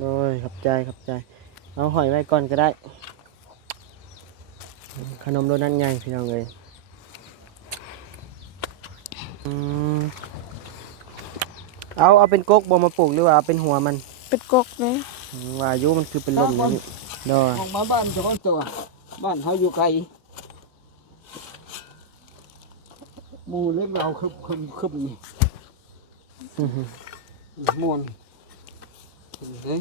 โดยขอบใจเอาหอยไว้ก่อนก็ได้ขนมโดนัทใหญ่พี่น้องเลยเอาเป็นก๊กบ่มาปลูกหรือว่าเอาเป็นหัวมันเป็นกกเลยว่าอายุมันคือเป็นลมนี่ดอของบ้านจะตัวบ้านเขาอยู่ไกลหมูเล็กเราคึบนี่มวนเฮ้ย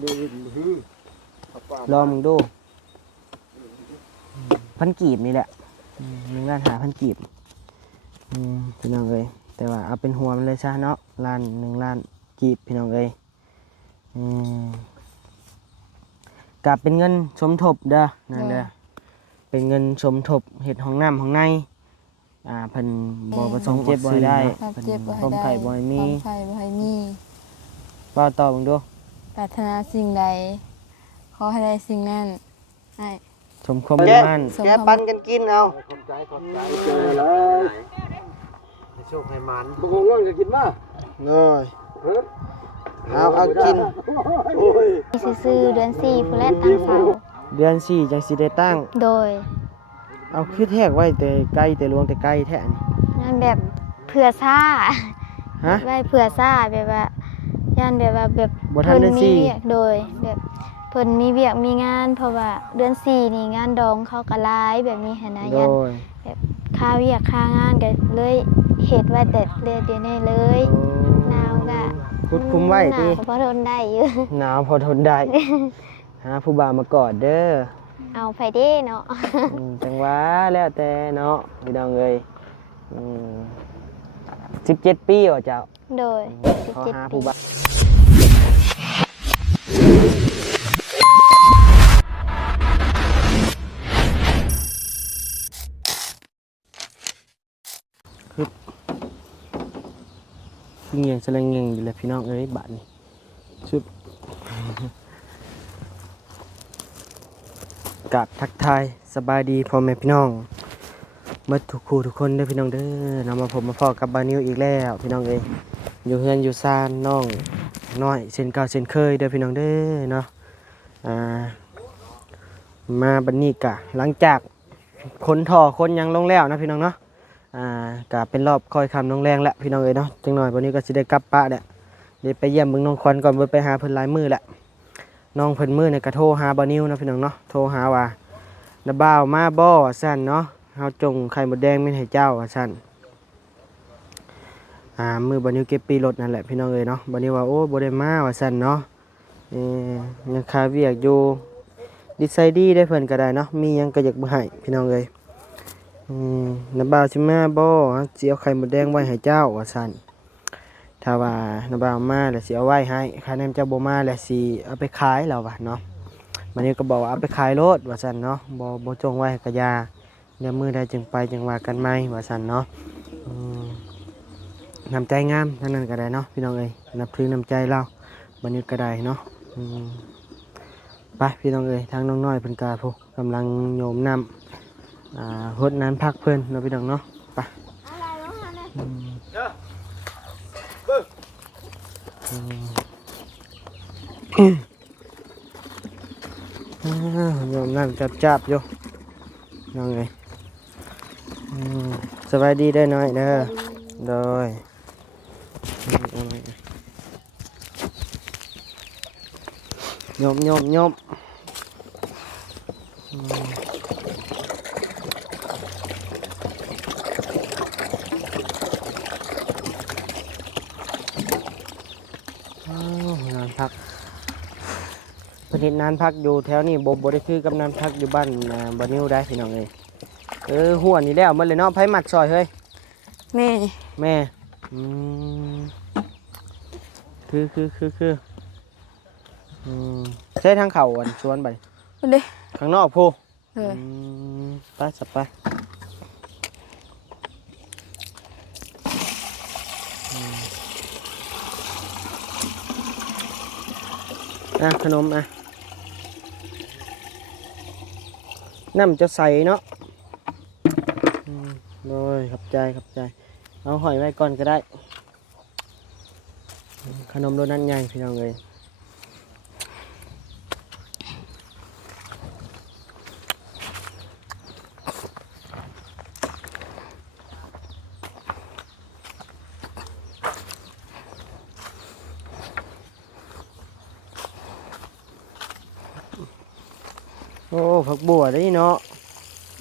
เดินฮือลองมึงดูพันกีบนี่แหละ1,500,000กีบพี่น้องเลยแต่ว่าเอาเป็นหัวมันเลยใช่เนาะ1,000,000กีบพี่น้องเลยกลับเป็นเงินสมทบเด้อนั่นเด้อเป็นเงินสมทบเห็ดห้องน้ำห้องในเพิ่นบ่ประสงค์เจ็บบ่ได้เพิ่นต้มไข่บ่ให้มีว่าต่อมึงดูปรารถนาสิ่งใดขอให้ได้สิ่งนั้นให้สมคมมั่นแกปันกันกินเอาขอบใจเจอเลยให้โชคให้มันบางคนจะกินมาเลยเอากินซื้อเดือน4ผู้แลตั้งเสาเดือน4จังสิได้ตั้งโดยเอาคือแทกไว้แต่ไกลแต่ลวงแต่ไกลแท้นี่นั่นแบบเผื่อซ่าฮะไว้เผื่อซ่าแบบว่าย่านแบบว่าแบบเพิ่นมีเวียกโดยแบบเพิ่นมีเวียกมีงานเพราะว่าเดือน4นี่งานดองเขาก็หลายแบบนี้หั่นนะย่านแบบค่าเวียกค่างานก็เลยเฮ็ดไว้แต่เดี๋ยวนี้เลยหนาวก็คุดคุมไว้ติพอทนได้อยู่หนาวพอทนได้หาผู้บ่าวมากอดเด้อเอาไปเด้เนาะจังหวะแล้วแต่เนาะพี่น้องเอ้ย17 ปีว่าเจ้าโดยขอหาผู้บ่าวคือเงียงแสดงเงียงอยู่เลยพี่น้องเอ้ยบาดนี้ชุบกับทักทายสบายดีพ่อแม่พี่น้องมาทุกคู่ทุกคนเด้อพี่น้องเด้อนำมาผมมาพอกับบานิวอีกแล้วพี่น้องเอ้ยอยู่เฮือนอยู่ซ่านน้องน้อยเช่นเก่าเช่นเคยเด้อพี่น้องเด้อเนาะมาบัดนี้กะหลังจากคนท่อคนยังลงแล้วนะพี่น้องเนาะกะเป็นรอบคอยคำน้องแรงแล้วพี่น้องเอ้ยเนาะจังหน่อยวันนี้ก็สิได้กลับปะเนี่ยเดี๋ยวไปเยี่ยมเบิ่งน้องควันก่อนไปหาเพิ่นหลายมื้อแหละน้องเพิ่นมื้อเนี่ยก็โทรหาบานิวนะพี่น้องเนาะโทรหาว่าน้าบ่าวมาบ่ซั่นเนาะเฮาจงไข่มดแดงมีให้เจ้าว่าซั่นมื้อบานิวเก็บปีรถนั่นแหละพี่น้องเอ้ยเนาะบานิวว่าโอ้บ่ได้มาว่าซั่นเนาะยังคาเวียกอยู่ดีไซน์ดีได้เพิ่นก็ได้เนาะมีหยังก็อยากบ่ให้พี่น้องเอ้ยน้าบ่าวสิมาบ่สิเอาไข่มดแดงไว้ให้เจ้าว่าซั่นถ้าว่าน้าบ่าวมาแล้วสิเอาไว้ให้ค่าแนมเจ้าบ่มาแล้วสิเอาไปขายแล้วว่ะเนาะมันนี้ก็บอกว่าเอาไปขายรถว่าซั่นเนาะบ่จงไว้ก็ยาเดี๋ยวมื้อใดจึงไปจึงว่ากันใหม่ว่าซั่นเนาะน้ำใจงามทั้งนั้นก็ได้เนาะพี่น้องเอ้ยนับถือน้ำใจเราบัดนี้ก็ได้เนาะไปพี่น้องเอ้ยทางน้องน้อยเพิ่นก็ผู้กำลังโยมน้ำหดน้ำพักเพิ่นเนาะพี่น้องเนาะไปโยมน้ำจับอยู่น้องเอ้ยสบายดีได้น้อยเด้อโดยโยมน้ำพักผลิตนานพักอยู่แถวนี้บ่ได้คือกับนานพักอยู่บ้านบ้านนิ้วได้พี่น้องเลยหัวนี่แล้วมันเลยเนาะไผมัดซอยเฮ้ยแม่คือใช้ทางเข่าชวนไปเลยข้างนอกพูไปสับไปขนมน้ำจะใสเนาะโดยขอบใจเอาหอยไว้ก่อนก็ได้ ขนมโดนัทใหญ่พี่น้องเลยโอ้ผักบัวได้เนาะ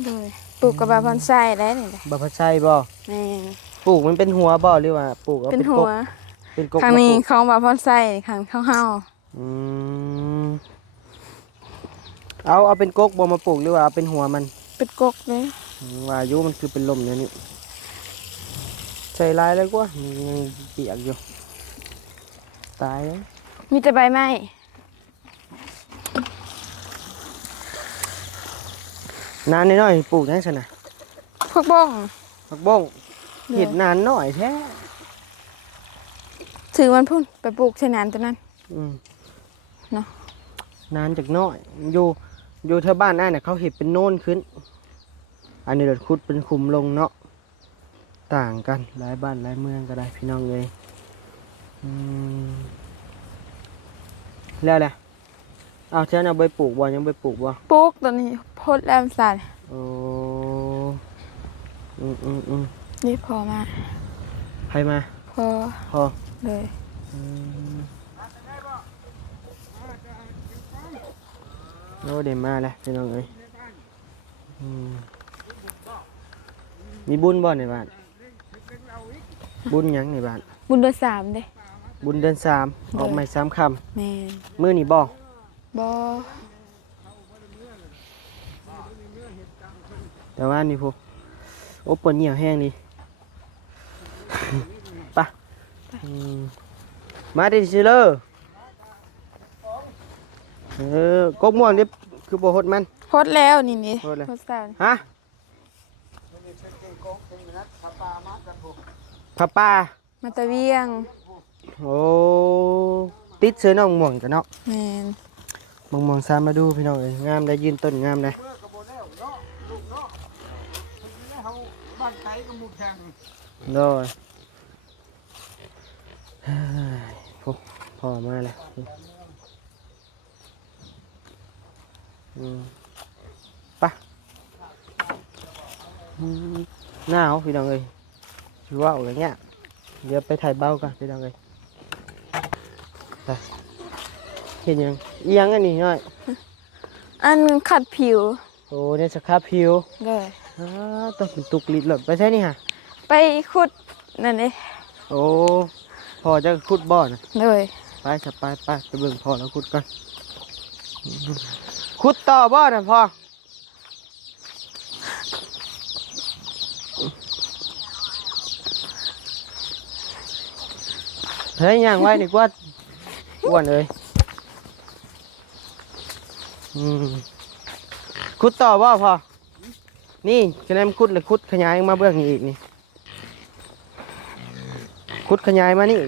เลยปลูกกับบาพอนไส้ได้นี่แหละ บะพะไส้บ่ แม่น ปลูกมันเป็นหัวบ่หรือว่าปลูกเอา เป็น เป็น หั ก ว กเป็นกก ครั้ง มา นี้ ปลูก ของบาพอนไส้ครั้งข้าวเฮา อืมเอาเป็นกกบ่มาปลูกหรือว่าเอาเป็นหัวมัน เป็นกกเลย ว่าอายุมันคือเป็นลมเนี่ยนี่ใส่ลายเลยกว่ามันยังเปียกอยู่ตายแล้ว มีแต่ใบไม้ นานน้อยๆปลูกได้สินะ พวกบ้อง ผักบ้งเห็ดนานหน่อยแท้ ถือมันพุ่นไปปลูกใช้น้ำตัวนั้น อืม เนาะ นานจากน้อยอยู่แถวบ้านอ้ายน่ะเขาเห็ดเป็นโน่นขึ้น อันนี้เราขุดเป็นคุมลงเนาะต่างกันหลายบ้านหลายเมืองก็ได้พี่น้องเลยอืมแล้วแหละเอาเช้าเอาไปปลูกบ่ยังไปปลูกบ่ ปลูกตัวนี้พดแลมสัน โอ้อืม นี่พอมา ใครมา พอ พอ เลย อืมโอ้เดมมาแล้วพี่น้องเอ้ยอืมมีบุญบ่ในบ้านบุญหยังในบ้าน บุญเดือน3เด้ บุญเดือน3ออกใหม่3 คำ แม่น มื้อนี้บ่ บ่ แต่ว่านี่พวกโอ้ปวดเหนียวแห้งนี่ ไปะมาดิซิเลอร์กกม่วงนี่คือบ่หดมัน พดแล้วนี่นี่ พดแล้ว พดสาว ฮะผ้าป่า มาตะเวียง โอ้ติดเสื้อน้องม่วงจ้ะเนาะ แม่น ม่วงซามมาดูพี่น้องเอ้ยงามได้ยืนต้นงามได้ บ้านไกลก็มุดแข่ง โดยเฮ้ยพอมาแล้วไปหนาวพี่น้องเอ้ยชิว่าอะไรเงี้ยเดี๋ยวไปถ่ายเบ้ากันพี่น้องเอ้ยไปเห็นยังอีหยังอันนี้หน่อย อันขัดผิว โอ้เนี่ยสครับผิว เลย ต้องเป็นตุกลิดหลดไปใช่นี่ฮะ ไปขุดนั่นเด้ โอ้พอจะขุดบ่อนะ เลย ไปจะไปเบิ่งพอแล้วขุดกันขุดต่อบ่อนะพอเฮ้ยย่างไว้ดีกว่าอ้วนเลยขุดต่อบ่อพอนี่จะได้มันขุดเลยขุดขยายมาเบื้องนี้อีกนี่ขุดขยายมานี่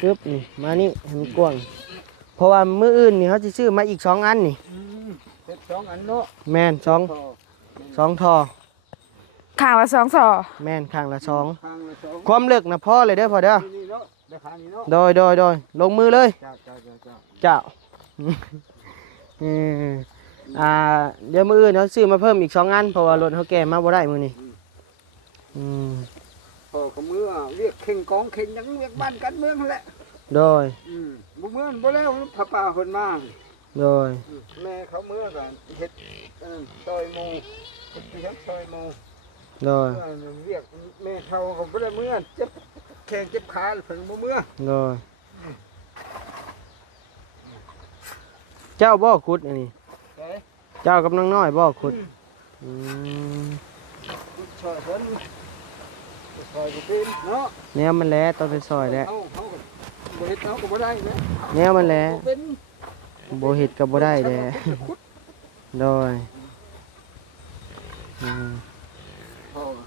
ปึ๊บนี่มานี่ให้มันกว้างเพราะว่ามื้ออื่นนี่เขาจะซื้อมาอีก2 อันนี่ เฮ็ด2 อันเนาะ แม่นสองทอ ข้างละ2ศอ แม่นข้างละ2 ข้างละ2ความลึกนะพอเลยเด้อพอเด้อ นี่เนาะได้ข้างนี้เนาะ โดยลงมือเลย จ้า เจ้า อืมเดี๋ยวมื้ออื่นเขาซื้อมาเพิ่มอีก2 อันเพราะว่ารถเขาแก่มาบ่ได้มื้อนี้อืม พอก็มือเรียกเข่งกองเข่งหยังเรียกบ้านกันเมืองนั่นแหละ โดย บ่เมืองบ่แล้วพระป่าเพิ่นมา โดย แม่เขาเมื่อก่อนเฮ็ดซอยหมู่เฮ็ดเฮ็ดซอยหมู่ โดย เรียกแม่เขาก็บ่ได้เมื่อเจ็บแข้งเจ็บขาเพิ่นบ่เมื่อ โดยเจ้าบ่ขุดอันนี้ เด้ เจ้ากับน้องน้อยบ่ขุดอืม ซอยเพิ่นซอยก็เป็นเนาะ แนวมันแลต้องไปซอยแล้ว เฮาบ่เฮ็ดเฮาก็บ่ได้นะ แนวมันแล เป็น บ่เฮ็ดก็บ่ได้แลโดยอืม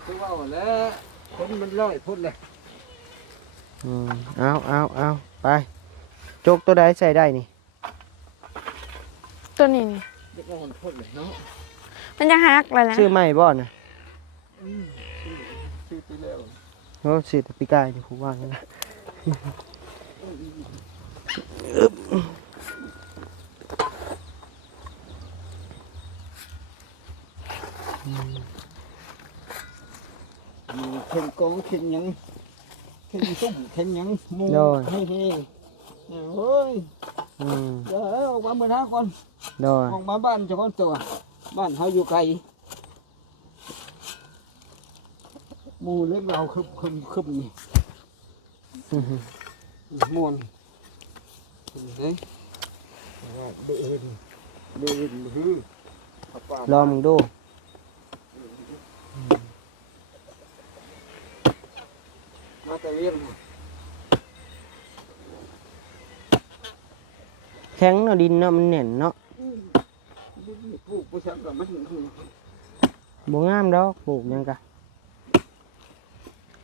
คือว่าแล้วคนมันร้อยพุ่นเลย เอาไปจกตัวใดใส่ได้นี่ ตัวนี้นี่ เด็กมันพุ่นเลยเนาะ มันจะหักแล้วนะ ชื่อใหม่บ่น่ะ ซื้อไปแล้ว โอ้สิปีกายนี่ผมว่างั้นนะ เข็นกองเข็นยังเข็นตุ้มเข็นยังมูให้เฮ้เฮ้ยเดี๋ยวออกมาเมื่อก่อน โดย ออกมาบ้านเจ้าของตัวบ้านเขาอยู่ไกลหมูเล็กเราคึบนี่มวนเฮ้ยเดินฮือ ลองมึงดูมาแต่เวียน แข็งเนาะดินเนาะมันแน่นเนาะ ปลูกประชันกับมัน บ่งามดอกปลูกหยังกะ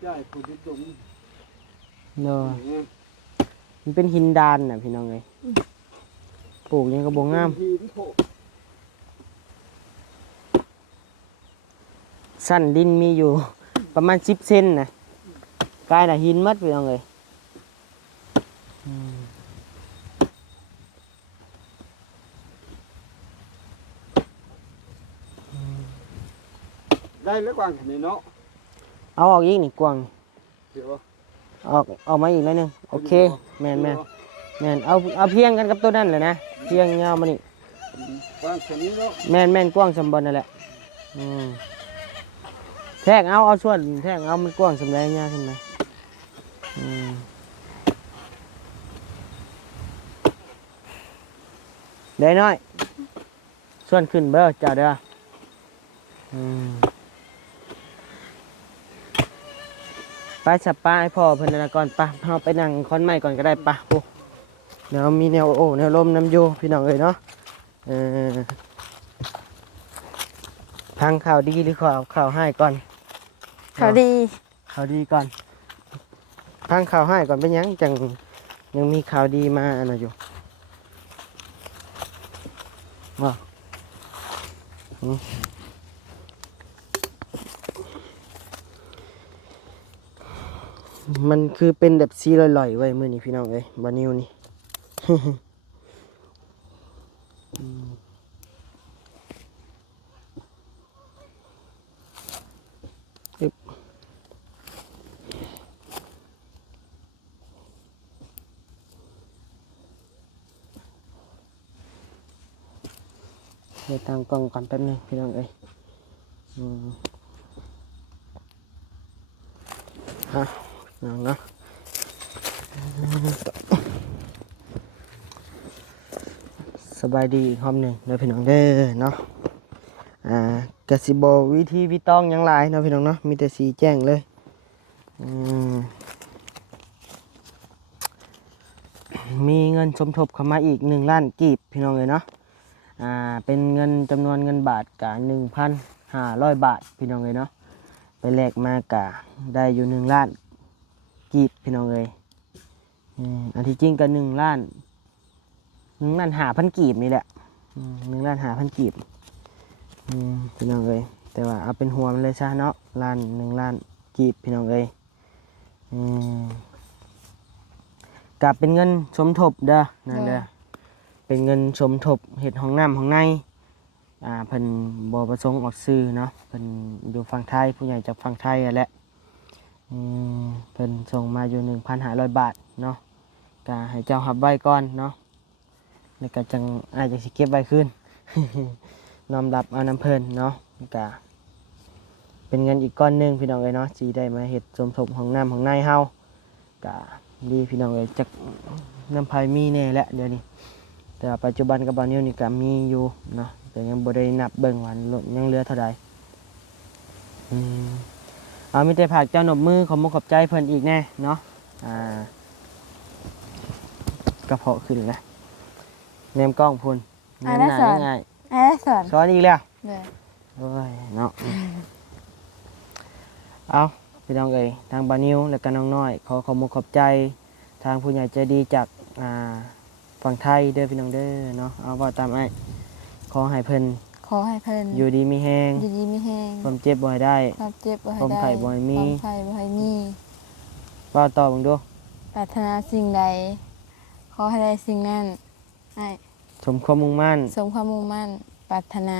ได้ปลูกตรง เนาะมันเป็นหินดานน่ะพี่น้องเอ้ยปลูกหยังก็บ่งามสั้นดินมีอยู่ประมาณ10 เซนน่ะกลายน่ะหินหมดพี่น้องเอ้ยได้แล้วกว่านี่เนาะ เอาออกอีกนี่กว้าง เดี๋ยว ออกมาอีกหน่อยหนึงโอเคแม่นเอาเพียงกันกับตัวนั้นแหละนะเพียงยาวมานี่ กว้างแค่นี้เนาะ แม่นกว้างสมบูรณ์นั่นแหละแทกเอาส่วนแทกเอามันกว้างสำไรยาวขึ้นไหมได้น้อยส่วนขึ้นเบ้อเจ้าเด้อไปสับปลาให้พ่อเพิ่นนะก่อนปะเอาไปนั่งค้อนไม้ก่อนก็ได้ปะปุ๊เดี๋ยวมีแนวแนวลมน้ำโยพี่น้องเอ้ยเนาะทางข่าวดีหรือข่าวให้ก่อน เขาดี ข่าวดีก่อนทางข่าวให้ก่อนเป็นยังจังยังมีข่าวดีมาอันน่ะอยู่ว่ามันคือเป็นแบบซีลอยๆไว้มื้อนี้พี่น้องเอ้ยบานิวนี่ เดี๋ยวตามกล้องก่อนแป๊บนึงพี่น้องเอ้ยน้องเนาะสบายดีอีกรอบหนึ่งเดี๋ยวพี่น้องเด้อเนาะกสิบวิธีวิตองยังหลายเนาะพี่น้องเนาะมีแต่สีแจ้งเลยมีเงินสมทบเข้ามาอีก1 ล้านกีบพี่น้องเลยเนาะเป็นเงินจำนวนเงินบาทกะ1,500 บาทพี่น้องเลยเนาะไปแลกมากะได้อยู่1 ล้านกีบพี่น้องเลยอันที่จริงก็1,500,000 กีบนี่แหละ1,500,000 กีบพี่น้องเลยแต่ว่าเอาเป็นหัวมันเลยซะเนาะ1 ล้านกีบพี่น้องเลยกับเป็นเงินสมทบเด้อนั่นเด้อเป็นเงินสมทบเฮ็ดห้องน้ำห้องในเพิ่นบ่ประสงค์ออกซื้อเนาะเพิ่นอยู่ฝั่งไทยผู้ใหญ่จากฝั่งไทยแหละเพิ่นส่งมาอยู่ 1,500 บาทเนาะก็ให้เจ้ารับไว้ก่อนเนาะแล้วก็จังอาจจะสิเก็บไว้คืน น้อมรับเอาน้ำเพิ่นเนาะก็เป็นเงินอีกก้อนหนึงพี่น้องเอ้ยเนาะสิได้มาเฮ็ดสมทบห้องน้ำห้องในเฮาก็ดีพี่น้องเอ้ยจักน้ำไผมีแน่แหละเดี๋ยวนี้แต่ปัจจุบันกับบานิวนี่ก็มีอยู่เนาะแต่ยังบ่ได้นับเบิ่งว่ายังเหลือเท่าใดมีแต่ผากเจ้าหนบมือขอบใจเพิ่นอีกแน่เนาะกระเพาะขึ้นแล้วแนมกล้องพุ่นแนมหน้าง่าย สอนอีกแล้วโอ้ยเนาะเอาพี่น้องเอ้ยทางบานิวและก็น้องน้อยขอบใจทางผู้ใหญ่ใจดีจากฝั่งไทยเด้อพี่น้องเด้อเนาะเอาว่าตามไอ้ขอให้เพิ่นอยู่ดีมีแฮงความเจ็บบ่ให้ได้ความไข้บ่ให้มีว่าต่อบังดู ปรารถนาสิ่งใดขอให้ได้สิ่งนั้นให้ สมความมุ่งมั่น สมความมุ่งมั่นปรารถนา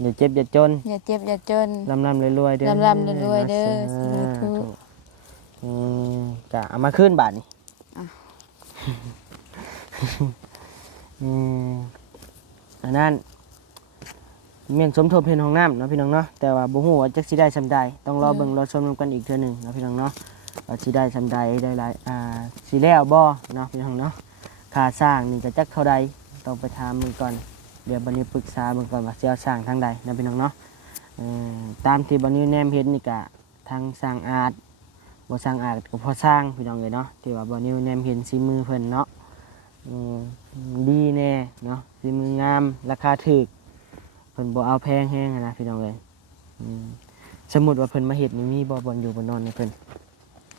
อย่าเจ็บอย่าจน อย่าเจ็บอย่าจน ร่ำรวยๆเด้อ ร่ำรวยๆเด้อสาธุ อืมก็เอามาขึ้นบาทนี่ อ่ะ อืมอันนั้นเมียนสมทบเพียนห้องน้ำเนาะพี่น้องเนาะแต่ว่าบ่ฮู้ว่าจักสิได้ซำใดต้องรอเบิ่งรอชมนำกันอีกเทื่อหนึงเนาะพี่น้องเนาะว่าสิได้ซำใดได้หลายสิแล้วบ่เนาะพี่น้องเนาะค่าสร้างนี่ก็จักเท่าใดต้องไปถามมึงก่อนเดี๋ยวบัดนี้ปรึกษาเบิ่งก่อนว่าสิเอาสร้างทางใดเนาะพี่น้องเนาะตามที่บัดนี้แนมเห็นนี่ก็ทางสร้างอาร์ตบ่สร้างอาร์ตก็พอสร้างพี่น้องเอ้ยเนาะที่ว่าบัดนี้แนมเห็นฝีมือเพิ่นเนาะดีแน่เนาะฝีมืองามราคาถูกเพิ่นบ่เอาแพงแฮงนะพี่น้องเอ้ยสมมุติว่าเพิ่นมาเฮ็ดนี่มีบ่นอยู่บ่นอนในเพิ่น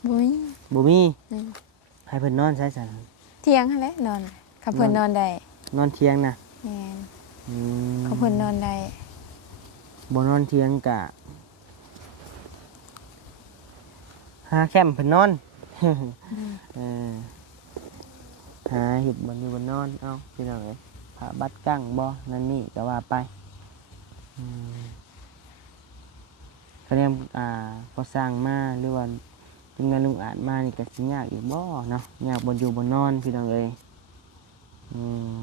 บุ้ย บ่มี นี่ ให้เพิ่นนอนใช่ซั่น เที่ยงหั่นแหละนอนขับเพิ่นนอนได้ นอนเที่ยงนะ แม่น อืม เขาเพิ่นนอนได้ บ่นอนเที่ยงกะหาแคมป์เพิ่นนอน เออหาเฮ็ดบ่อยู่บ่นอนเอ้าพี่น้องเอ้ยพาบัตรกั้งบ่นั่นนี่ก็ว่าไปอืมคะแนนพอสร้างมาหรือว่าทีมงานลุงอาจมานี่ก็สิยากอีกบ่เนาะยากบ่อยู่บ่นอนพี่น้องเอ้ยอืม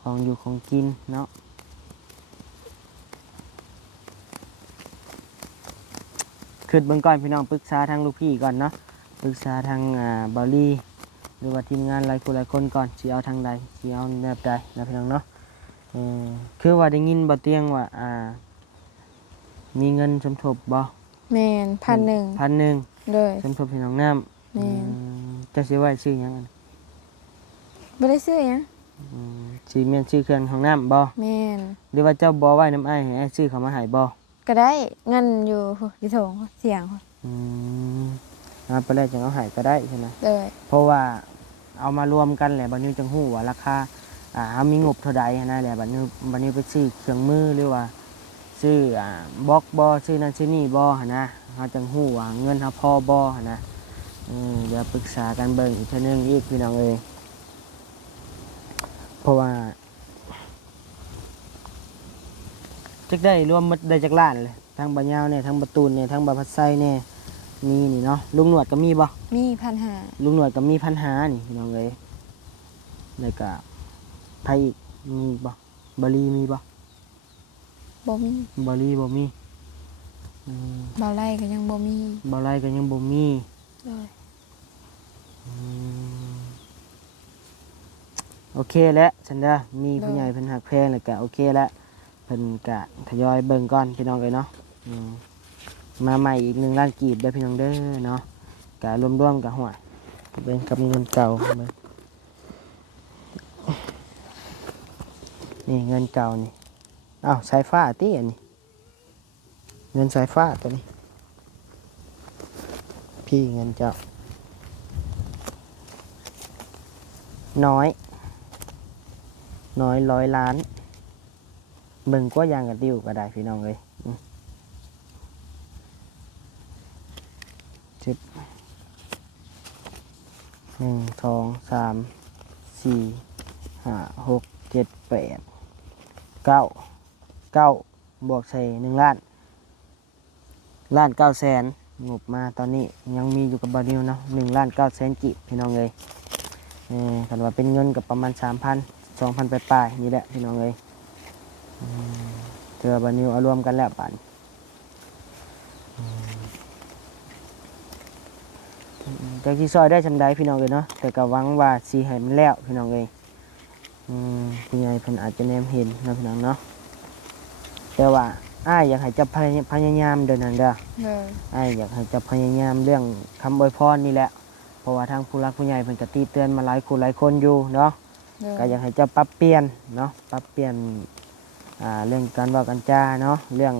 ของอยู่ของกินเนาะขึ้นเบิ่งก่อนพี่น้องปรึกษาทางลูกพี่ก่อนเนาะปรึกษาทางบอลลี่หรือว่าทีมงานหลายคนก่อนสิเอาทางใดสิเอาแบบใดนะพี่น้องเนาะคือว่าได้ยินบ่เตียงว่ามีเงินสมทบบ่ แม่น1,000 1,000 เลย สมทบพี่น้องน้ำ แม่น จะสิไว้ชื่อหยัง บ่ได้ซื้อหยัง สิแม่นชื่อเครื่องห้องน้ำบ่ แม่น หรือว่าเจ้าบ่ไว้น้ำอ้ายให้อ้ายซื้อเขามาให้บ่ ก็ได้เงินอยู่ที่โถงเสียง อืมไปแล้วจังเอาให้ก็ได้ใช่ไหม เลย เพราะว่าเอามารวมกันแหละบัดนี้จังฮู้ว่าราคาเฮามีงบเท่าใดนะแหละบัดนี้ไปซื้อเครื่องมือหรือว่าซื้อบล็อกบ่ซื้อนั่นซื้อนี่บ่หั่นนะเฮาจังฮู้ว่าเงินเฮาพอบ่หั่นนะเดี๋ยวปรึกษากันเบิ่งอีกเทื่อนึงอีกพี่น้องเอ้ยเพราะว่าจักได้รวมหมดได้จักล้านเลยทั้งบ่ยาวเนี่ยทั้งบ่ตูนเนี่ยทั้งบ่พัดไส้เนี่ยมีนี่เนาะลุงหนวดก็มีบ่ มี1,500 ลุงหนวดก็มี1,500นี่พี่น้องเอ้ยแล้วก็ไผอีกมีบ่บรีมีบ่ บ่มี บรีบ่มีอืม บ่ไล่ก็ยังบ่มี บ่ไรก็ยังบ่มี เลย อืมโอเคแล้วฉันเด้อมีผู้ใหญ่เพิ่นหักแพงแล้วก็โอเคแล้วเพิ่นก็ทยอยเบิ่งก่อนพี่น้องเอ้ยเนาะมาใหม่อีก1 ล้านกีบได้อพี่น้องเด้อเนาะก็รวมๆก็ห่วยเป็นกับเงินเก่าเบิ่งนี่เงินเก่านี่อ้าวสายฟ้าติอันนี้เงินสายฟ้าตัวนี้พี่เงินเจ้าน้อย100 ล้านเบิ่งกว่าอย่างกับติวก็ได้พี่น้องเอ้ย10 1 2 3 4 5 6 7 8 9บวกใส่1 ล้าน1,900,000งบมาตอนนี้ยังมีอยู่กับบาริวเนาะ1,900,000กีบพี่น้องเอ้ยคันว่าเป็นเงินกับประมาณ 3,000 2,000 ปลายๆนี่แหละพี่น้องเอ้ยเจอบาริวเอารวมกันแล้วป่านแต่ที่ซอยได้ชำใดพี่น้องเอ้ยเนาะแต่ก็หวังว่าสิให้มันแล้วพี่น้องเอ้ยผู้ใหญ่เพิ่นอาจจะแนมเห็นนะพี่น้องเนาะแต่ว่าอ้ายอยากให้จับพยายามเดินนั่นเด้อ เลย อ้ายอยากให้จับพยายามเรื่องคำอวยพรนี่แหละเพราะว่าทางผู้รักผู้ใหญ่เพิ่นก็ตีเตือนมาหลายคนอยู่เนาะ เลย ก็อยากให้เจ้าปรับเปลี่ยนเนาะปรับเปลี่ยนเรื่องการเว้ากันจาเนาะเรื่อง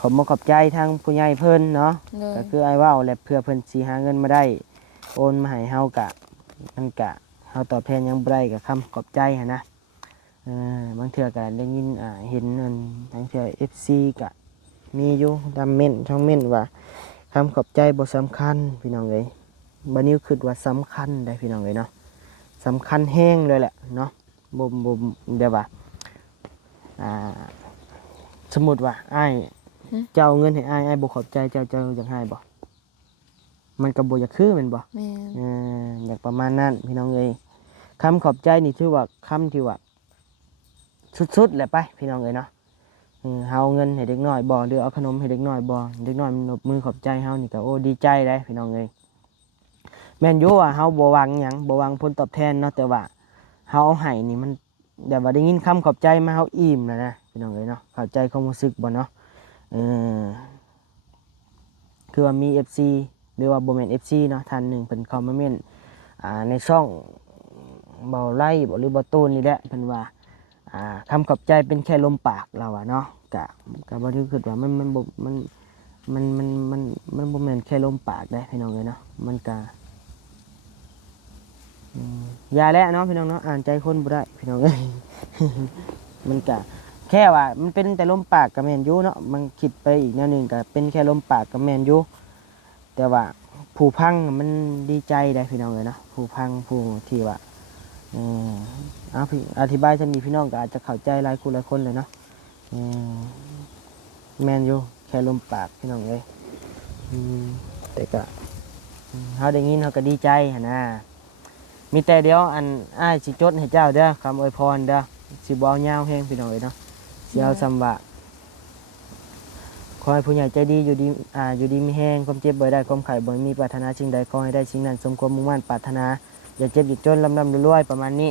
ขอบใจทางผู้ใหญ่เพิ่นเนาะ เลย ก็คืออ้ายเว้าแหละเพื่อเพิ่นสิหาเงินมาได้โอนมาให้เฮากะมันกะเฮาตอบแทนหยังบ่ได้ก็คำขอบใจหันนะบางเทื่อก็ได้ยินเห็นทางเทื่อ FC ก็มีอยู่ดำเม่นช่องเม่นว่าค คำขอบใจบ่สำคัญพี่น้องเอ้ยบัดนี้คิดว่าสำคัญได้พี่น้องเอ้ยเนาะสำคัญแห้งเลยแหละเนาะบ่แบบว่าสมมุติว่าอ้ายเจ้าเอาเงินให้อ้ายบ่ขอบใจเจ้าอยากให้บ่มันก็บ่อยากคือแม่นบ่ แม่น อยากประมาณนั้นพี่น้องเอ้ยคำขอบใจนี่ถือว่าคำที่ว่าสุดๆแหละไปพี่น้องเอ้ยเนาะเฮาเงินให้เด็กน้อยบ่หรือเอาขนมให้เด็กน้อยบ่เด็กน้อยมันนบมือขอบใจเฮานี่ก็โอ้ดีใจได้พี่น้องเอ้ยแม่นอยู่ว่าเฮาบ่หวังหยังบ่หวังผลตอบแทนเนาะแต่ว่าเฮาเอาให้นี่มันแบบว่าได้ยินคำขอบใจมาเฮาอิ่มแล้วนะพี่น้องเอ้ยเนาะเข้าใจความรู้สึกบ่เนาะคือว่ามี FC หรือว่าบ่แม่น FC เนาะท่านหนึงเพิ่นเข้ามาเม่นในช่องเบาไล่บ่หรือบ่ตูนนี่แหละเพิ่นว่าคำขอบใจเป็นแค่ลมปากเราอะเนาะก็บ่ได้คิดว่ามันบ่มันบ่แม่นแค่ลมปากได้พี่น้องเอ้ยเนาะมันก็อย่าแล้วเนาะพี่น้องเนาะอ่านใจคนบ่ได้พี่น้องเอ้ย มันก็แค่ว่ามันเป็นแต่ลมปากก็แม่นอยู่เนาะมันคิดไปอีกแนวหนึงก็เป็นแค่ลมปากก็แม่นอยู่แต่ว่าผู้พังมันดีใจได้พี่น้องเอ้ยเนาะผู้พังผู้ที่ว่าพี่อธิบายจะมีพี่น้องก็อาจจะเข้าใจหลายคนเลยเนาะแมนอยู่แค่ลมปากพี่น้องเลยแต่ก็เขาได้ยินเขาก็ดีใจหั่นนะมีแต่เดี๋ยวอันอ้ายสิจดให้เจ้าเด้อคำอวยพรเด้อสิบ่เอายาวแห้งพี่น้องเลยเนาะสิเอาซ้ำว่าขอให้ผู้ใหญ่ใจดีอยู่ดีมีแห้งความเจ็บบ่ได้ความไข้บ่มีปรารถนาสิ่งใดขอให้ได้สิ่งนั้นสมความมุ่งมั่นปรารถนาอย่าเจ็บอย่าจนลำรวยประมาณนี้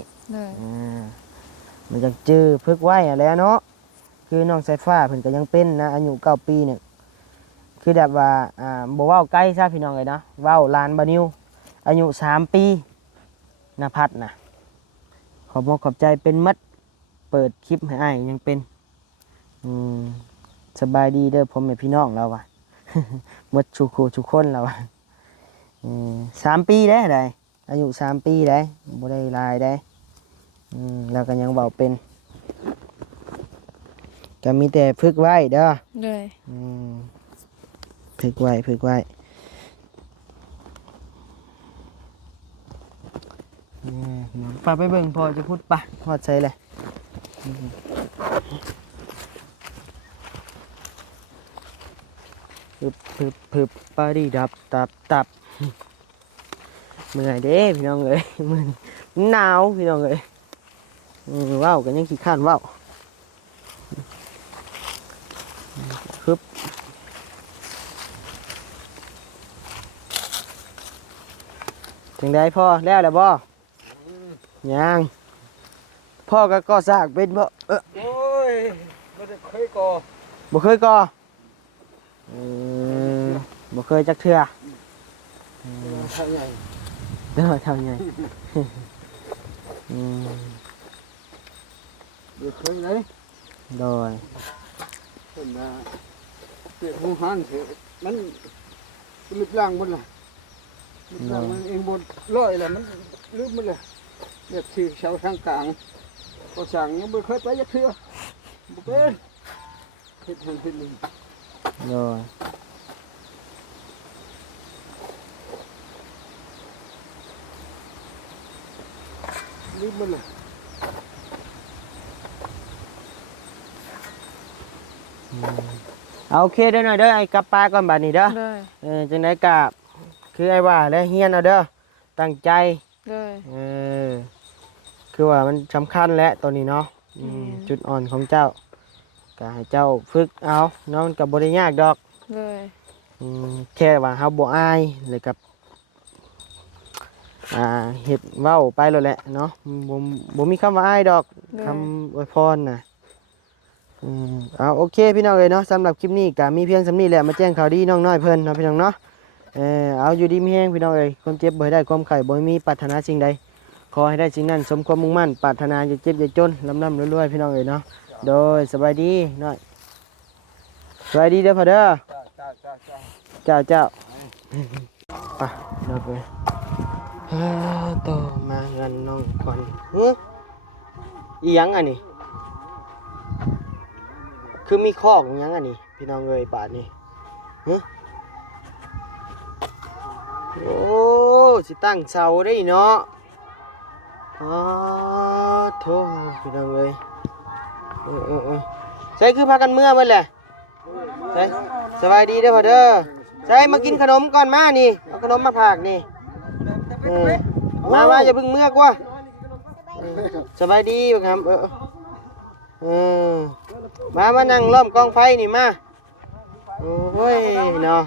มันจะจื้อพึกไว้แล้วเนาะคือน้องสายฟ้าเพิ่นก็ยังเป็นนะอายุ9 ปีเนี่ยคือแบบว่าบ่เว้าใกล้ซะพี่น้องเอ้ยเนาะเว้าหลานบ่นิวอายุ3 ปีนภัสนะขอบคุณขอบใจเป็นมัดเปิดคลิปให้อ้ายยังเป็นสบายดีเด้อผมแม่พี่น้องเราว่ะ หมดทุกคนเราว่ะ3 ปีได้ไดอายุ3 ปีได้บ่ได้ลายได้แล้วก็ยังเบาเป็นก็มีแต่ฝึกไว้เด้อเลยฝึกไว้ป้าไปเบิ่งพอจะพูดปะพอดใส่เลยพึบปาดีดับตับเมื่อยเด้พี่น้องเอ้ยมื้อหนาวพี่น้องเอ้ยว้าวกันยังขี้ข้านว้าวคึบถึงได้พ่อแล้วแหละบ่ยังพ่อก็ก่อสร้างเป็นบ่โอ้ยบ่ได้เคยก่อ บ่เคยก่อบ่เคยจักเทื่อเท่าใหญ่ เด้อเท่าใหญ่บ่เคยเลย โดยเพิ่นน่ะเฮ็ดหูหันสิมันลึกล่างหมดล่ะลึกล่างมันเองบ่ร้อยแล้วมันลืมหมดเลยเรียกชื่อชาวทางกลางก็สั่งยังบ่เคยไปจักเทื่อบ่เป็นเฮ็ดให้เฮ็ดนี่ โดยลืมหมดเลยเอาโอเคเด้อหน่อยเด้อไอ้กลับปลาก่อนบัดนี้เด้อ เลย จังได๋กะคือไอ้ว่าแล้วเฮียนเอาเด้อตั้งใจ เลย คือว่ามันสำคัญแหละตัวนี้เนาะจุดอ่อนของเจ้าก็ให้เจ้าฝึกเอาเนาะมันก็บ่ได้ยากดอก เลย แค่ว่าเฮาบ่อายเลยกับเฮ็ดเว้าไปแล้วแหละเนาะบ่มีคำว่าอายดอกคำอวยพรน่ะเอาโอเคพี่น้องเอ้ยเนาะสำหรับคลิปนี้ก็มีเพียงสำนี้แหละมาแจ้งข่าวดีน้องน้อยเพิ่นเนาะพี่น้องเนาะเอาอยู่ดีมีแฮงพี่น้องเอ้ยความเจ็บบ่ให้ได้ความไข้บ่มีปรารถนาสิ่งใดขอให้ได้สิ่งนั้นสมความมุ่งมั่นปรารถนาอย่าเจ็บอย่าจนร่ำรวยๆพี่น้องเอ้ยเนาะโดยสบายดีน้อยสบายดีเด้อพ่อเด้อเจ้าไปเดินไปต่อมาเงินน้องก่อนอีหยังอันนี้คือมีข้อของหยังอันนี้พี่น้องเอ้ยบาทนี้ โอ้สิตั้งเสาได้เนาะอ๋อโธ่พี่น้องเอ้ยใช่คือพากันเมื่อมันแหละใช่สบายดีเด้อพ่อเด้อใช่มากินขนมก่อนมานี่เอาขนมมาฝากนี่มาอย่าเพิ่งเมื่อกว่าสบายดีบ่ครับมานั่งล้อมกองไฟนี่มาโอ้ยเนาะ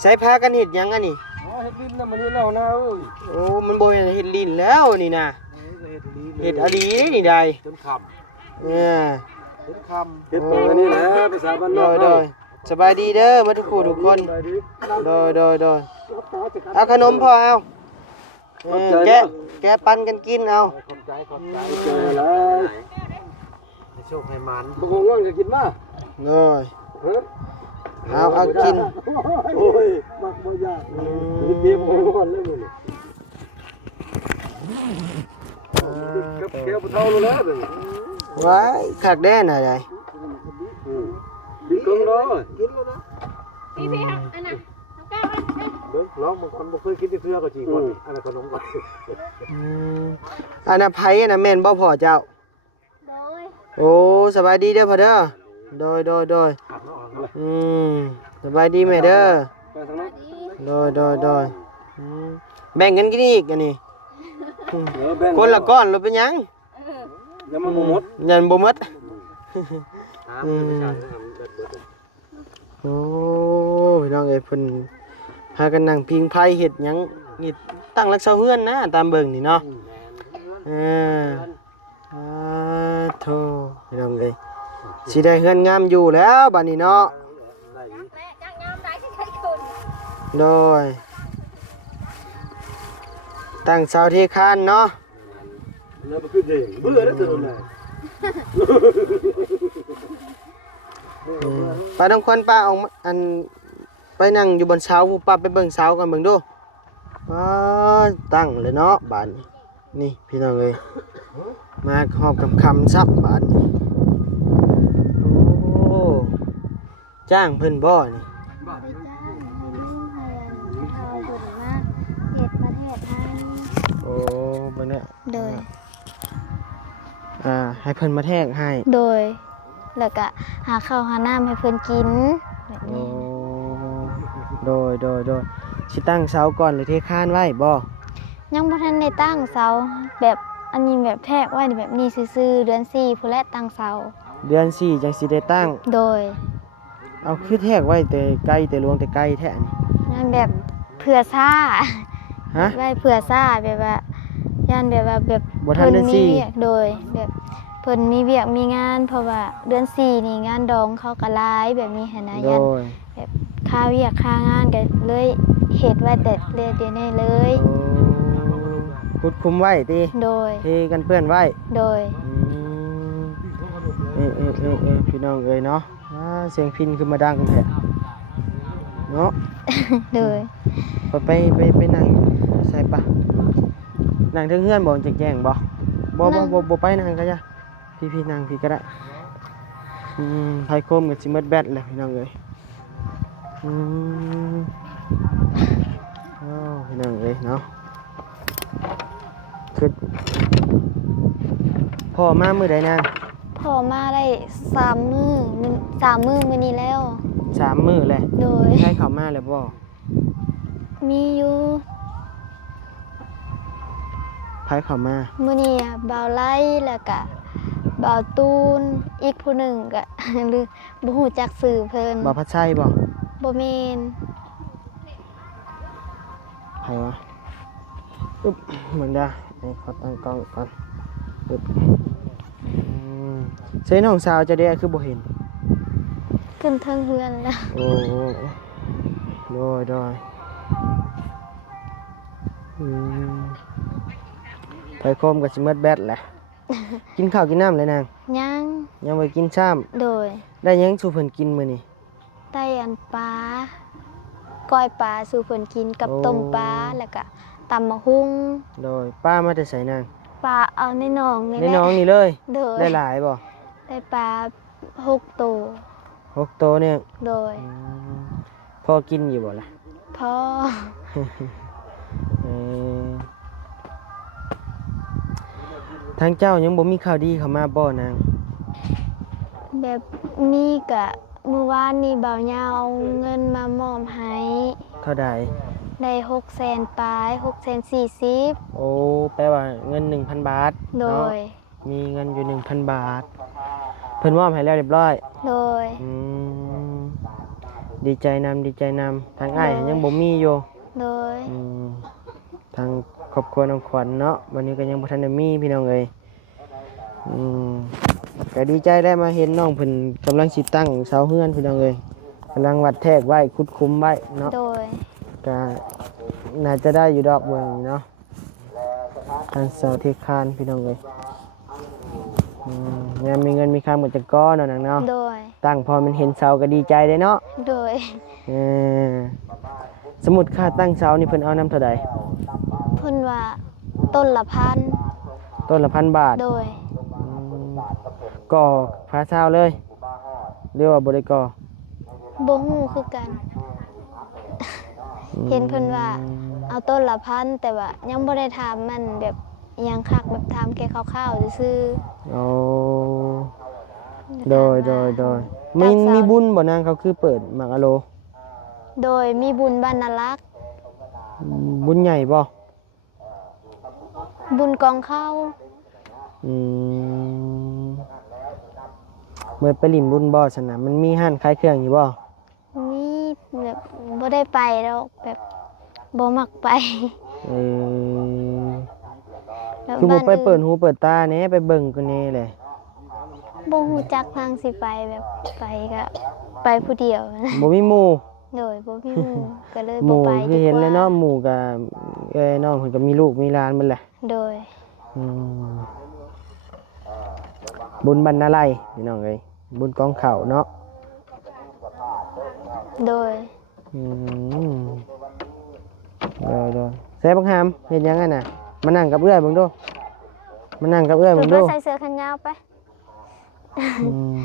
ใส่พากันเห็ดหยังอันนี้ เฮ็ดลิ้นแล้วมันนี่แล้วนะเอ้ย โอ้มันบ่เห็ดลิ้นแล้วนี่นะเห็ดอลีนี่ได้ จนคำ เนี่ย เฮ็ดคำเฮ็ดแบบนี้แหละภาษาบ้านนอก โดยสบายดีเด้อมาทุกคู่ทุกคนโดยเอาขนมพอเอาแกะปันกันกินเอา ขอบใจเจอแล้วให้โชคให้มันบ่คงว่างจะกินมา โดยเอากิน โอ้ยมักบ่ยากเตรียมของก่อนเลยมื้อนี้กับแก้วบ่เท่าแล้วเด้อ ไว้คักแด่น่ะยาย กินกึ่งเนาะกินแล้วนะ พี่ครับอันน่ะน้องแก้วอันนี้ เบิ่งลองบางคนบ่เคยกินที่เทื่อก็จริงคนอันนั้นขนมก่อน อันน่ะไผอันน่ะแม่นบ่พ่อเจ้า โดย โอ้สบายดีเด้อพ่อเด้อโดยสบายดีแม่เด้อ ไปทางนั้น โดยแบ่งกันกินอีกอันนี้คนละก้อนหรือเป็นหยัง ยังมันบ่หมด ยันบ่หมดโอ้พี่น้องเอ้ยเพิ่นพากันนั่งพิงไผเฮ็ดหยังนี่ตั้งรักษาเฮือนนะตามเบิ่งนี่เนาะโธ่พี่น้องเอ้ยสิได้เฮือนงามอยู่แล้วบัดนี้เนาะ แม่จังงามได้ที่ใครคุณ โดยตั้งเสาเทคานเนาะ แล้วบ่ขึ้นเองเบื่อแล้วตัวนั้น ป้าต้องคนป้าออกมาอันไปนั่งอยู่บนเสาป้าไปเบิ่งเสากันเบิ่งดูตั้งเลยเนาะบานนี่พี่น้องเอ้ยมาหอบกับคำซับบานโอ้จ้างเพิ่นบ่นี่ ไปจ้างให้ลุงให้เอาบุญมาเฮ็ดประเทศไทย โอ้เบิ่งเนี่ย โดย ให้เพิ่นมาแทกให้ โดยแล้วก็หาข้าวหาน้ำให้เพิ่นกินแบบ โอ้ นี้ โดยสิตั้งเสาก่อนหรือเทคานไว้บ่ ยังบ่ทันได้ตั้งเสาแบบอันนี้แบบแทกไว้แบบนี้ซื่อๆเดือน4พุ่นแหละตั้งเสา เดือน4จังสิได้ตั้ง โดย เอาคือแทกไว้แต่ไกลแต่หลวงแต่ไกลแท้นี่ นั่นแบบเผื่อซ่า ฮะ ไว้เผื่อซ่าแบบว่าย่านแบบว่าแบบ บ่ทันเดือน มี สี่ เวียกโดยแบบเพิ่นมีเวียกมีงานเพราะว่าเดือน4นี่งานดองเขาก็หลายแบบนี้หันนะ โด ย่าน ย แบบค่าเวียกค่างานก็เลยเฮ็ดไว้แต่เดี๋ยวนี้เลย คุดคุมไว้ติ โดย เทกันเปื้อนไว้ โดย พี่น้องเอ้ยเนาะเสียงพินคือมาดังแท้เนาะ โดย ไปนั่งใส่ปะนั่งเทิงเฮือนบ่จักแจ้งบ่บ่ไปนั่งก็จ้ะพี่นั่งพี่ก็ได้ไผโคมก็สิหมดแบตแล้วพี่น้องเอ้ยพี่น้องเอ้ยเนาะคือพ่อมามื้อใดนาง พอมาได้3 มื้อมื้อนี้แล้ว 3 มื้อแล้ว โดย ให้เข้ามาแล้วบ่ มีอยู่ ไผเข้ามา มื้อนี้บ่าวไล่แล้วก็บ่าวตูนอีกผู้หนึ่งก็ หรือบ่ฮู้จักชื่อเพิ่น บ่พัดชัยบ่ บ่แม่น ไผวะอึ๊บเหมือนได้ให้ขอตั้งกล้องก่อนอึ๊บใส่น้องสาวจะได้คือบ่เห็น ขึ้นเทิงเฮือนแล้ว โอ้โดยไผโคมก็สิหมดแบตแหละ กินข้าวกินน้ำเลยนาง ยังบ่กินซ้ำ โดย ได้หยังสู่เพิ่นกินมื้อนี้ ไต้อันปลาก้อยปลาสู่เพิ่นกินกับ โอ้ ต้มปลาแล้วก็ตำมะฮุ่ง โดยป้ามาแต่ไสนาง ปลาเอาในหนองนี่ ใน แหละ น้องนี่เลย โดย ได้หลายบ่ ได้ปลา6ตัว 6ตัวเนี่ย โดย พอกินอยู่บ่ล่ะ พ่อ เออทางเจ้ายังบ่มีข่าวดีเข้ามาบ่นาง แบบมีกะเมื่อวานนี่บ่าวยาวเอาเงินมามอบให้ เท่าใด ได้600,000ปลาย640,000 โอ้แปลว่าเงิน 1,000 บาท โด เนาะ ย มีเงินอยู่ 1,000 บาท เพิ่นมอบให้แล้วเรียบร้อย โดย อืมดีใจนำดีใจนำทางอ้ายยังบ่มีอยู่ โดย อืมทางครอบครัวน้องขวัญเนาะวันนี้ก็ยังบ่ทันได้มีพี่น้องเอ้ยอืมก็ดีใจได้มาเห็นน้องเพิ่นกำลังสิตั้งเสาเฮือนพี่น้องเอ้ยกำลังวัดแทกไว้ขุดคุ้มไว้เนาะ โดย ก็น่าจะได้อยู่ดอกเบิ่งเนาะทางเสาเทคานพี่น้องเอ้ยยังมีเงินมีคำเหมือนจะก้อนเนาะนางเนาะ โดย ตั้งพอมันเห็นเสาก็ดีใจเลยเนาะ โดย เออสมมุติค่าตั้งเสานี่เพิ่นเอานำเท่าใด เพิ่นว่าต้นละพัน ต้นละ1,000 บาท โดย ก่อพาเช้าเลยเรียกว่าบริก่อ บ่ฮู้คือกัน เห็นเพิ่นว่าเอาต้นละพันแต่ว่ายังบ่ได้ถามมันแบบอิหยังคักแบบถามแค่คร่าวๆซื่อ โอ้ ๆ โดยมีบุญบ่นางเขาคือเปิดหมากอะโล โดยมีบุญบรรณลักษ์ บุญใหญ่บ่ บุญกองข้าว อืมเมื่อไปลิ้นบุญบ่ซั่นน่ะมันมีห้านขายเครื่องอยู่บ่ มีแบบบ่ได้ไปแล้วแบบบ่มักไป เออ แล้ว คือบ่ไป บ้าน เปิ อื่ ด น หูเปิดตาแหน่ไปเบิ่งกันแหน่แหละ บ่ฮู้จักทางสิไปแบบไปก็ไปผู้เดียว บ่มีหมู่ โดยบ่มีหมู่ก็เลย ห บ่ มู่ ไป คือ ดี เห็น ก แล้ว ว่า เนาะหมู่ก็น้องเพิ่นก็มีลูกมีหลานเบิดแหละ โดย อืมบุญบรรณาลัยพี่น้องเอ้ยบุญกองเข่าเนาะ โดย อืมโดยใส่บังหามเฮ็ดหยังไงน่ะมานั่งกับเอื้อยเบิ่งดูมานั่งกับเอื้อย คื เบิ่ อง ดู ว่าใส่เสื้อแขนยาวไป อืม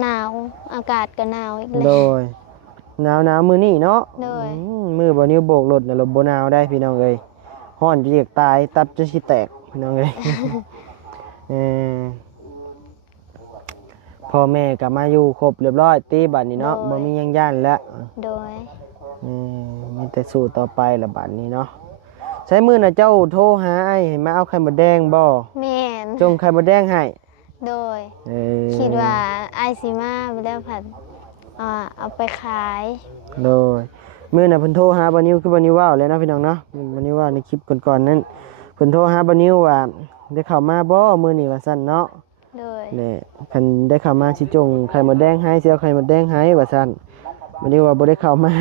หนาวอากาศก็หนาวอีก โด แล้ว ยหนาวมื้อนี้เนาะ โดย มือบ่นิ้วโบกรถน่ะลมบ่หนาวได้พี่น้องเอ้ยฮ้อนจะเรียกตายตับจะสิแตกพี่น้องเอ้ย เออพ่อแม่ก็มาอยู่ครบเรียบร้อยตีบัดนี้เนาะบ่มีหยังย่านแล้ว โดย มีแต่สู้ต่อไปละบัดนี้เนาะใช้มือน่ะเจ้าโทรหาไอ้ให้มาเอาไข่มดแดงบ่ แม่น จงไข่มดแดงให้ โดย เออ คิดว่าไอายสิมาไปแล้วผัดเอาไปขาย โดยมือน่ะเพิ่นโทรหาบ่นิวคือบ่นิวเว้าแล้วเนาะพี่น้องเนาะบ่นิวว่าในคลิปก่อนๆนั้นเพิ่นโทรหาบ่นิวว่าได้เข้ามาบ่มื้อนี้ว่าซั่นเนาะ โดย นี่เพิ่นได้เข้ามาสิจงไข่มดแดงให้สิเอาไข่มดแดงให้ว่าซั่นบ่นิวว่าบ่ได้เข้ามา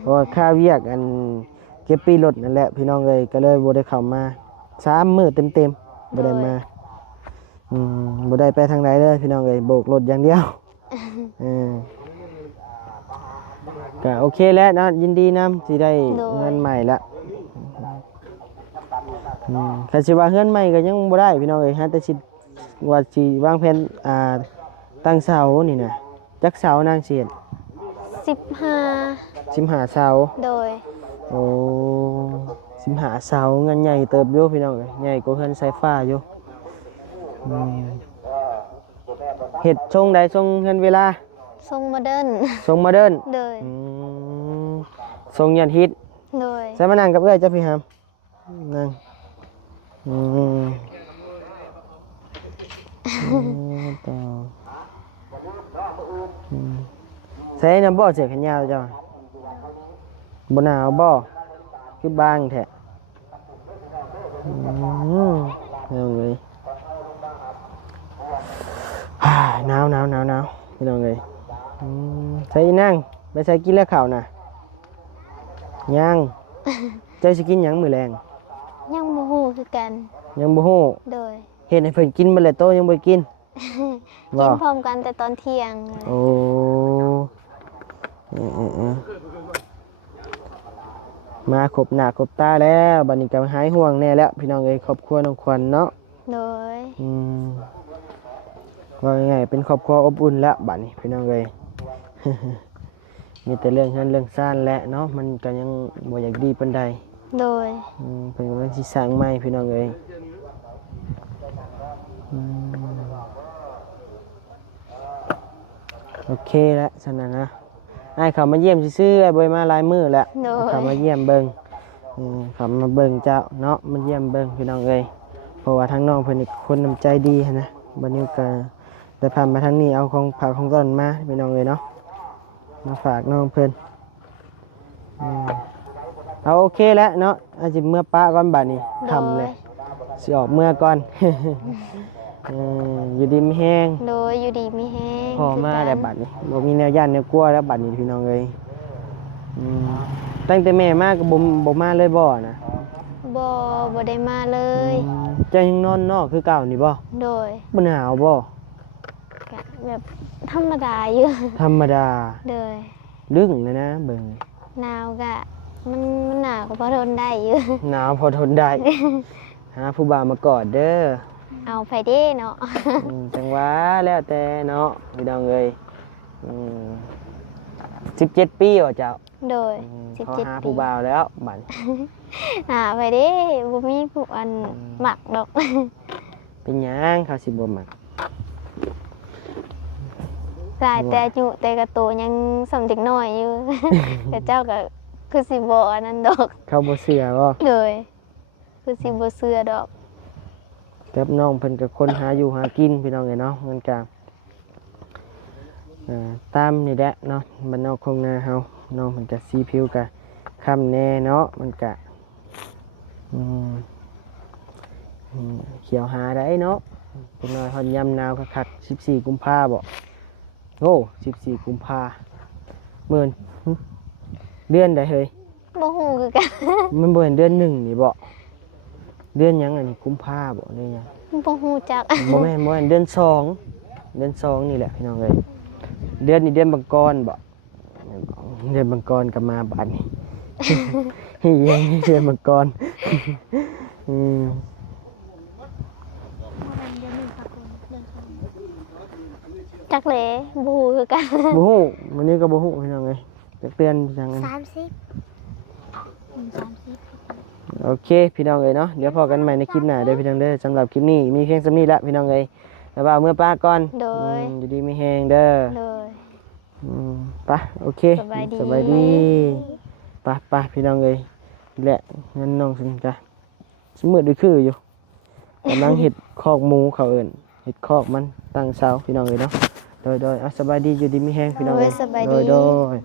เพราะว่าค่าเวียกอันเก็บปีรถนั่นแหละพี่น้องเอ้ยก็เลยบ่ได้เข้ามา3มื้อเต็มๆบ่ได้มาบ่ได้ไปทางใดเลยพี่น้องเอ้ยโบกรถอย่างเดียวก็โอเคแล้วเนาะยินดีนำสิได้เงินใหม่ละคันสิว่าเฮือนใหม่ก็ยังบ่ได้พี่น้องเอ้ยฮะแต่สิว่าสิวางแผนตั้งเสานี่น่ะจักเสานางเสียด 15 เสา โดย โอ้15 เสางานใหญ่เติบอยู่พี่น้องเอ้ยใหญ่กว่าเฮือนสายฟ้าอยู่เฮ็ดทรงใดทรงเฮือนเวลา ทรงโมเดิร์น ทรงโมเดิร์น โดย ทรงยันฮิต โดย ใส่มานั่งกับเอ้อยจ้ะพี่ฮามนั่งต่อใส่น้ำบ่เสียแขนยาวจ้ะบ่หนาวบ่คือบางแท้เอาเลยหนาวพี่น้องเลยใส่นั่งไปใส่กินแล้วข้าวน่ะยังเจ้าสิกินหยังมื้อแรง ยังบ่ฮู้คือกัน ยังบ่ฮู้ โดย เฮ็ดให้เพิ่นกินมื้อละโตยังบ่กิน กินพร้อมกันแต่ตอนเที่ยง โอ้มาครบหน้าครบตาแล้วบัดนี้ก็หายห่วงแน่แล้วพี่น้องเอ้ยครอบครัวน้องขวัญเนาะ โดย ว่ายังไงเป็นครอบครัวอบอุ่นแล้วบัดนี้พี่น้องเอ้ย มีแต่เรื่องนั้นเรื่องซ่านแหละเนาะมันก็ยังบ่อยากดีปานใด โดย เพิ่นกำลังสิสร้างใหม่พี่น้องเอ้ยโอเคแล้วฉะนั้นนะอ้ายเขามาเยี่ยมซื่อๆอ้ายบ่ได้มาหลายมื้อแล้ว โดย เขามาเยี่ยมเบิ่งเขามาเบิ่งเจ้าเนาะมาเยี่ยมเบิ่งพี่น้องเอ้ยเพราะว่าทางน้องเพิ่นนี่คนน้ำใจดีหั้นนะบัดนี้ก็ได้ผ่านมาทางนี้เอาของฝากของต้นมาพี่น้องเอ้ยเนาะมาฝากน้องเพิ่นเอาโอเคแล้วเนาะอาจสิเมื่อป้าก่อนบัดนี้ค่ำเลยสิออกเมื่อก่อน อยู่ดีมีแห้ง โดยอยู่ดีมีแฮง พอมา คือกัน แล้วบัดนี้บ่มีแนวย่านแนวกลัวแล้วบัดนี้พี่น้องเอ้ยตั้งแต่แม่มาก็บ่มาเลยบ่นะ บ่ได้มาเลย เจ้ายังนอนนอกคือเก่านี่บ่ โดย บ่หนาวบ่ ก็แบบธรรมดาอยู่ ธรรมดา โดย ดึงเลยนะเบิ่ง หนาวก็มันหนาวก็พอทนได้อยู่ หนาวพอทนได้ หาผู้บ่าวมากอดเด้อ เอาไปเด้เนาะ จังหวะแล้วแต่เนาะพี่น้องเอ้ย17 ปีเหรอเจ้า โดย เขาหา 17 ปี ผู้บ่าวแล้วบัด หาไปเด้บ่มีผู้อันหมักดอก เป็นหยังเขาสิบ่มัก หลายแต่อายุแต่กระโตยังสำเด็กน้อยอยู่ แต่เจ้าก็คือสิบ่อันนั้นดอก เขาบ่เชื่อบ่ เลยคือสิบ่เชื่อดอก กับน้องเพิ่นก็คนหาอยู่หากินพี่น้องเอ้ยเนาะมันก็ตามนี่แหละเนาะบ้านนอกคงนาเฮาน้องเพิ่นก็สีผิวก็ค้ำแน่เนาะมันก็เขียวหาได้เนาะเป็นน้อยฮอดยามหนาวคักๆ14กุมภาบ่โอ้14กุมภามื้อเดือนใดเฮ้ย บ่ฮู้คือกัน มันบ่เห็นเดือนหนึ่งนี่บ่เดือนหยังอันนี้กุมภาบ่เดือนหยัง บ่ฮู้จัก บ่แม่นบ่แม่นเดือนสองนี่แหละพี่น้องเอ้ยเดือนนี้เดือนมังกรบ่เดือนมังกรก็มาบัดนี้ ยังเดือนมังกรม จักแหลบ่ฮู้คือกัน บ่ฮู้มื้อนี้ก็บ่ฮู้พี่น้องเอ้ยจักเตือนจังนั้น โอเคพี่น้องเอ้ยเนาะเดี๋ยวพอกันใหม่ในคลิปหน้าเด้อพี่น้องเด้อสำหรับคลิปนี้มีเพียงส่ำนี้ละพี่น้องเอ้ยแล้วว่าเมื่อป้าก่อน โดย อยู่ดีมีแฮงเด้อ เลย ไปโอเค สบายดี สบายดีไปพี่น้องเอ้ยและงั้นน้องสิจ้ะสมืดด้วยคืออยู่กำลังเฮ็ดคอกหมูเขาเอิ้นเฮ็ดคอกมันตั้งเสาพี่น้องเอ้ยเนาะโดยสบายดีอยู่ดีมีแฮงพี่น้องเอ้ย โดยสบายดี โดย